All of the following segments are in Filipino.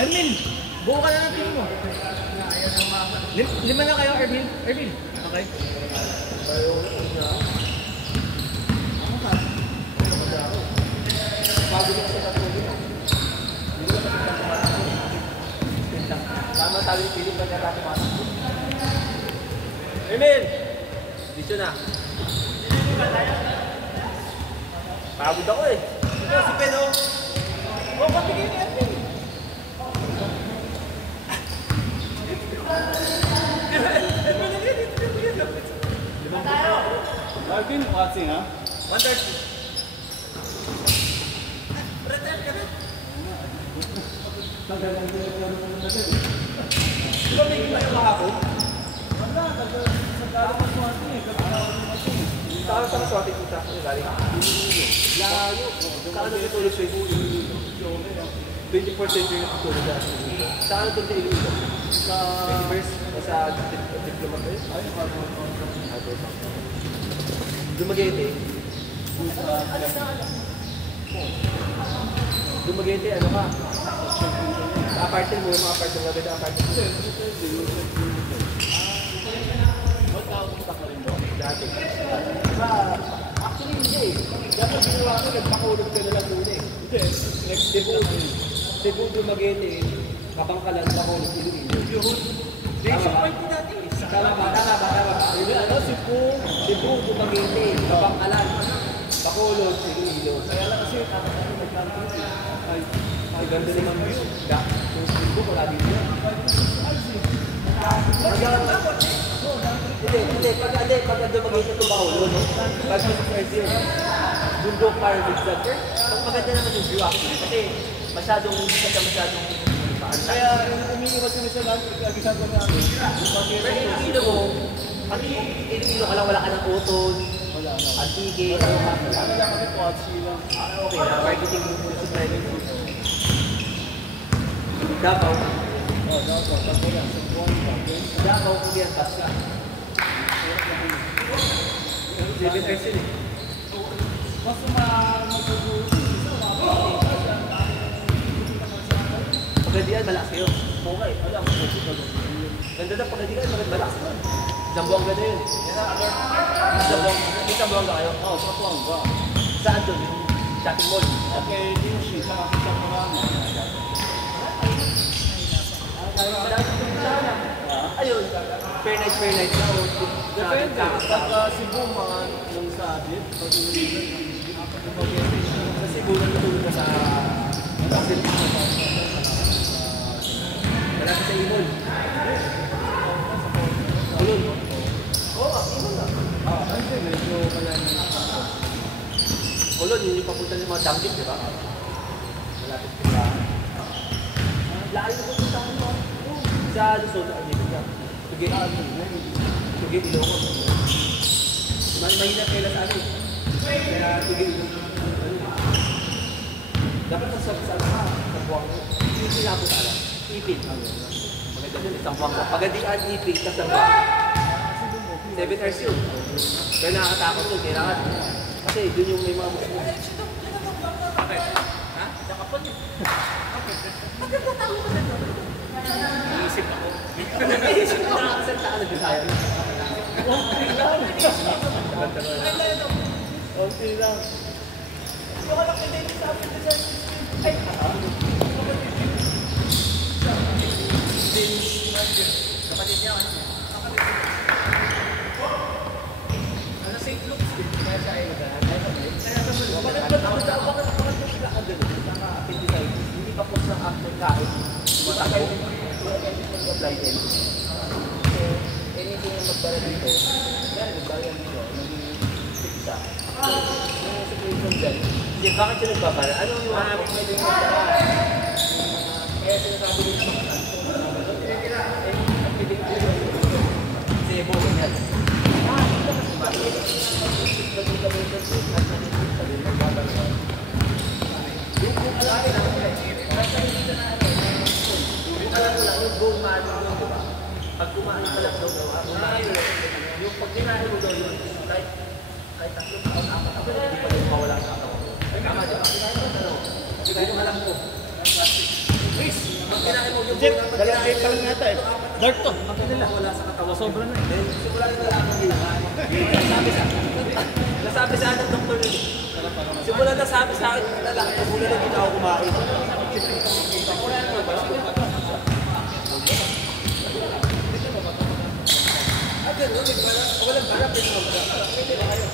Ermin, buo ka na ng team mo. Lima na kayo, Ermin. Ermin, okay. Tama tayo yung piling kanya natin masakot. Ermin! Dito na. Pagod ako eh. Ito, si Pedro. Oh, patigil ni Ermin. Martin, watching ha? 130. Di ba may iba yung mahapon? Wala, sa dalo pa swati eh. Saan sa swati kita? Ano galing? Layo. Saan natutulog sa Iloilo? 24th century natutulog sa Iloilo. Saan natutulog sa Iloilo? Sa 21st? O sa diplomat? Ay, Dumaguete. Dumaguete, ano ka? Apartment mo, yung mga apartment na ganda apartment mo. Magkakapunta ka rin ba? Dati. Actually, hindi eh. Dapat ginawa ko, nagpakulog ka na lang muna eh. Hindi, next step na kayo. Cebu, Dumaguete, Kapangkalan, Bacolod, Iloilo. Basic point din natin. Tama ba? Ano, Cebu, Dumaguete, Kapangkalan, Bacolod, Iloilo. Kaya lang kasi tatapos nagkakapunta. Ay, ganda naman mo yun. Yung Cebu, wala din yun. Hindi, pag Dumaguete ito Bacolod, no? Pag sa first year, bundok parang zigzag. Maganda naman yung view actually. Kasi masyadong Kaya umiiwas kami sa lahat, agisado namin. pero Iloilo mo, pag Iloilo ka lang, wala ka ng uton, antique, ano ka. Kami lang kami watching lang. Okay na, marketing mo sa training. Davao. Oh, dapat. Tapos yan, sa buwan pa. Davao, kung yan, pass ka. 7 years yun eh. Mas magugulong. Pagadian, malakas kayo. Okay, alam ko. Ganda na pagadian, malakas naman. Zamboanga na yun. Zamboanga kayo? Oo, sa Tuanga. Saan doon? Shopping mall? Okay, din siya sa Marama. Ayun, fair night na. Depende. Pag Cebu, mga nung sa atin, pag Sa Cebu, natulog ka sa... Wala ka sa Imol. Ulol. Oo, Imol na. hindi, medyo malayo. Ulol, yun yung papunta ng mga damgit, di ba? Malapit ko ba? Layo ko punta mo. Sa Luzon, dito ka. Tugi, Ilocos. Mahirap kayo sa ano. Kaya Tugi, Ilocos. Dapat sa buwang mo. Yung sinabot alam. Ipil. Maganda din, isang buwang mo. Pagadian, ipil, kasang buwang. 7 hours yun. Kaya nakakatakot yun. Kailangan. Kasi dun yung may mga muslim. Okay. Ha? Nakapon yun. Okay. Magkakatawa ko na doon. Iisip ako. Iisip ako. Nakakasalta ka na Bisaya. Okay lang. Okay lang. Hindi ko lang pinili sa akin sa ay, kapatid niya. Ano sa itlog? Kaya siya ay Hindi pa po sa after kain. Matakaw. Anything yung magbara dito, yan, nagbara dito, nag-pizza. Yung situation dyan, hindi, bakit yung nagbabara? Ano yung kaya sinasabi dito sa mga Cebu, ganyan. Yung buong maano yun, di ba? Pag kumain ka lang daw, yung pag kinain mo daw yun, kahit tatlong taon, apat ako, hindi pa yung mawala sa ako. Ay, tama, di ba? Kinain mo, ano? Kinain mo alam ko. Chris, kinain mo yung Jeff, buong dalawang game pa lang yata eh. Dart to. Ang nila. Wala sa katawan. Sobra na eh. Then, simula nila lang ang ginawa. Nasabi sa akin ng doktor nila. Simula nasabi sa akin ng lalaki, simula na hindi ako kumain. Ganun, walang harap din naman. Pwede na kayo.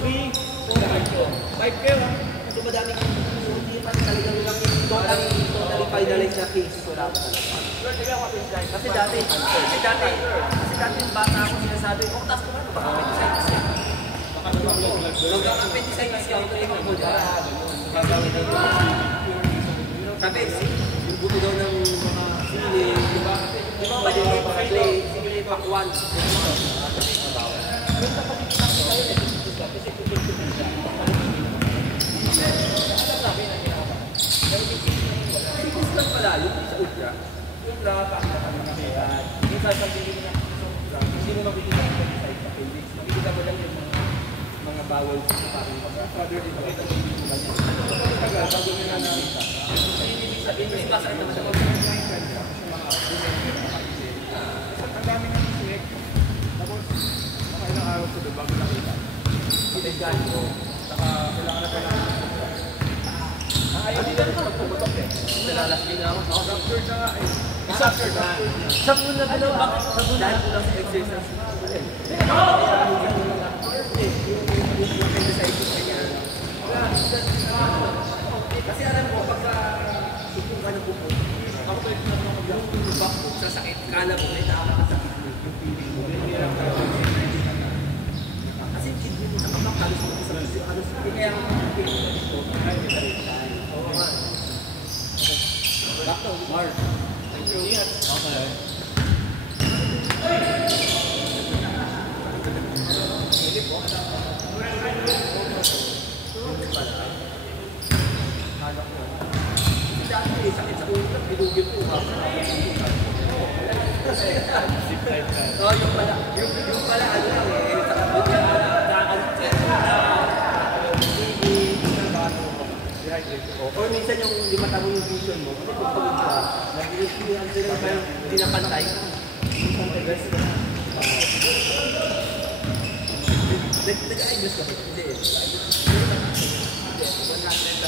3, 4, 5 kayo ha. So madami kang hindi pa talagang lang totally finalized na case. Wala ko talaga. Kasi dati yung bata ako sinasabi, oh, taas ko na, baka appendicitis yan. Hanggang appendicitis ka, ito yung ako dyan. Sabi, yung buto daw ng mga sili, di ba? Di ba pwede yung sili, pakwan. Sikis lang pala, yung sa ultra. Ultra, kakalakan ng kasihan. Yung sasabihin niya sa ultra, hindi mo mabigyan ng appendicitis sa appendix. Mabigyan mo lang yung mga bawal sa parang pag-father din pakita mo yung kanya. Tagal, bago nila nakita. Sabihin mo, ibasa naman siya mag-mind Ang dami na ng select. Tapos, nakailang araw ko doon bago nakita. Pinagyan mo. Saka, kailangan na pala. Ayaw din naman pagpuputok eh. Nalalasing na ako. Doctor na nga eh. Doctor na. Sabon na din ako. Sabon na. Dahil ko lang sa exercise. Kasi alam mo, pagka supo ka ng buko, kapag yung back mo sa sakit, kala mo, may tama ka sa kidney, yung feeling mo. Kasi yung kidney mo sa kamak, halos mo sa kidney, halos hindi kaya ang kidney mo. Oo nga. Doctor, Mark. Thank you. Ingat. Okay. Hindi po. Dati, sakit sa ulo, pinugil ko. Oh, yung pala, ano lang eh, or minsan yung hindi matamo yung vision mo, kasi kung pagod ka, nag-iusulihan sila na hindi na pantay. Nag-ayos ka ba? Hindi eh.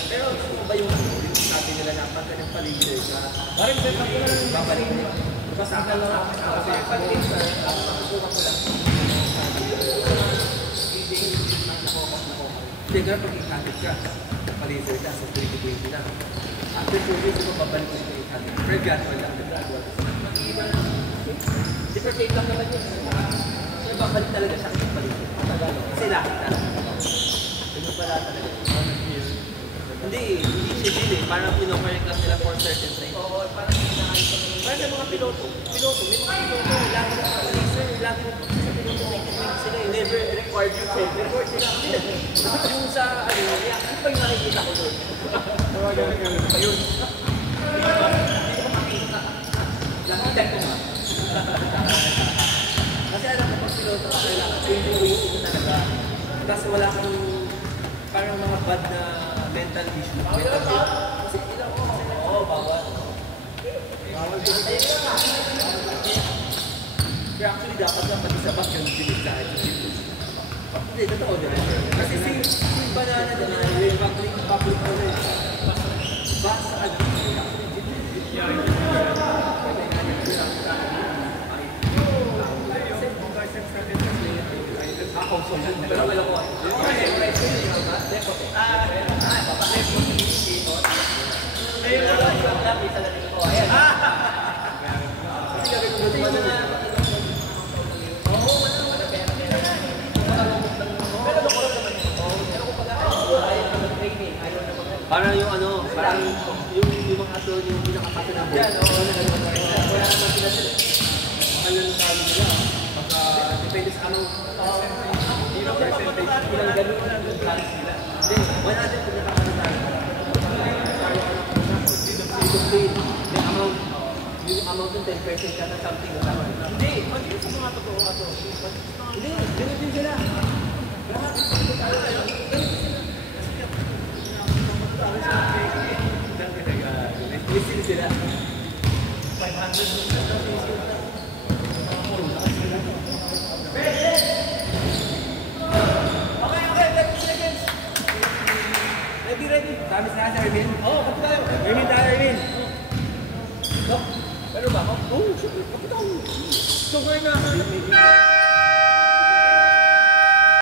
Pero iba yung sabi nila na pagka nagpaligid ka, Parang set up ko na lang. babalik niya. Basta ka lang ako kasi pag-laser, ako makakuha ko lang. Hindi nga pag ikakit ka, pag-laser ka, sa 2020 lang. After 2 years, ito babalik ko sa ikakit. Pero gradual lang, gradual. Different lang naman yun. Kaya babalik talaga siya kasi pag-laser. Kasi lakit ka. Ganun pala talaga. Hindi siya eh. Parang pinocorrect lang nila for certain things. Oo, parang sa mga piloto, may mga piloto, lagi na laser, lagi na sa piloto, nakikinig sila eh. Never required you to record sila. Yung sa, ano pa yung nakikita ko doon? Ano pa yun? Hindi ko makikita. Nakita ko nga. Kasi alam ko pag piloto ka, kailangan yung talaga. Kasi wala kang parang mga bad na mental issue. Kasi ilang ko kasi bawal. Kaya actually dapat na pati sa back yung bilis dahil sa bilis. Hindi, totoo din. Kasi si banana din na yung public knowledge. Basta addiction. Ako, pero wala ko. Ayun na lang yung lapis sa lalim ko. Ayan. Kasi gagawin ko naman na. Oo, wala pera. Pero loko lang naman yun. Pero kung pag-aaral, ayaw na mag-training, ayaw na mag-training. Parang yung ano, parang yung mga aso, yung pinakapasa ng buhay. Wala naman sila sila. Ano nang tawag nila? Baka depende sa amount. Yung percentage, ilang ganun na ng halos nila. Hindi, wala natin kung nakakalitan. Yung amount ng 10% ka na something na tama. Hindi, hindi sa mga totoo ato. Hindi, ganun din sila. Lahat, ganun din sila. Erwin? Oo, kapit tayo. Erwin tayo, Erwin. Pero ba ako? Oo, kapit tayo. So, kaya na.